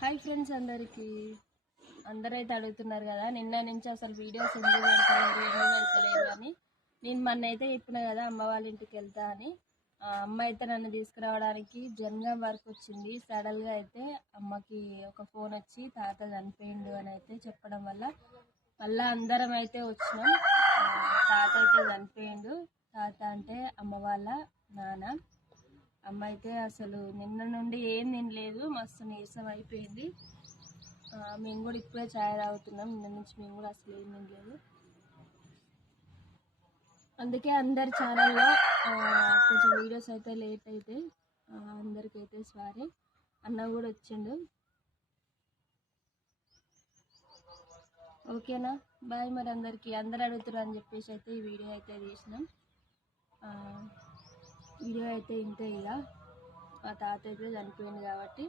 Hi friends, అందరైతే అడుగుతున్నారు కదా నిన్న నుంచి అసలు వీడియోస్ ఎందుకు పెడతలేదు అని. నేను మొన్న అయితే చెప్పిన కదా అమ్మ వాళ్ళ ఇంటికి వెళ్తా అని. అమ్మ అయితే నన్ను తీసుకురావడానికి జనగాం వరకు వచ్చింది. సడన్గా అయితే అమ్మకి ఒక ఫోన్ వచ్చి తాత చనిపోయిండు అని అయితే చెప్పడం వల్ల మళ్ళీ అందరం అయితే వచ్చినాం. తాత అయితే చనిపోయిండు. తాత అంటే అమ్మ వాళ్ళ నాన్న. అమ్మ అయితే అసలు నిన్న నుండి ఏం తినలేదు, మస్తు నీరసం అయిపోయింది. మేము కూడా ఇప్పుడే ఛాయ్ తాగుతున్నాం. నిన్న నుంచి మేము కూడా అసలు ఏం తినలేదు. అందుకే అందరి ఛానల్లో కొంచెం వీడియోస్ అయితే లేట్ అయితే అందరికైతే సారీ. అన్న కూడా వచ్చిండు. ఓకేనా, బాయ్. మరి అందరు అడుగుతారు అని చెప్పేసి అయితే ఈ వీడియో అయితే తీసినాం. వీడియో అయితే ఇంతే. ఇక మా తాత అయితే చనిపోయింది కాబట్టి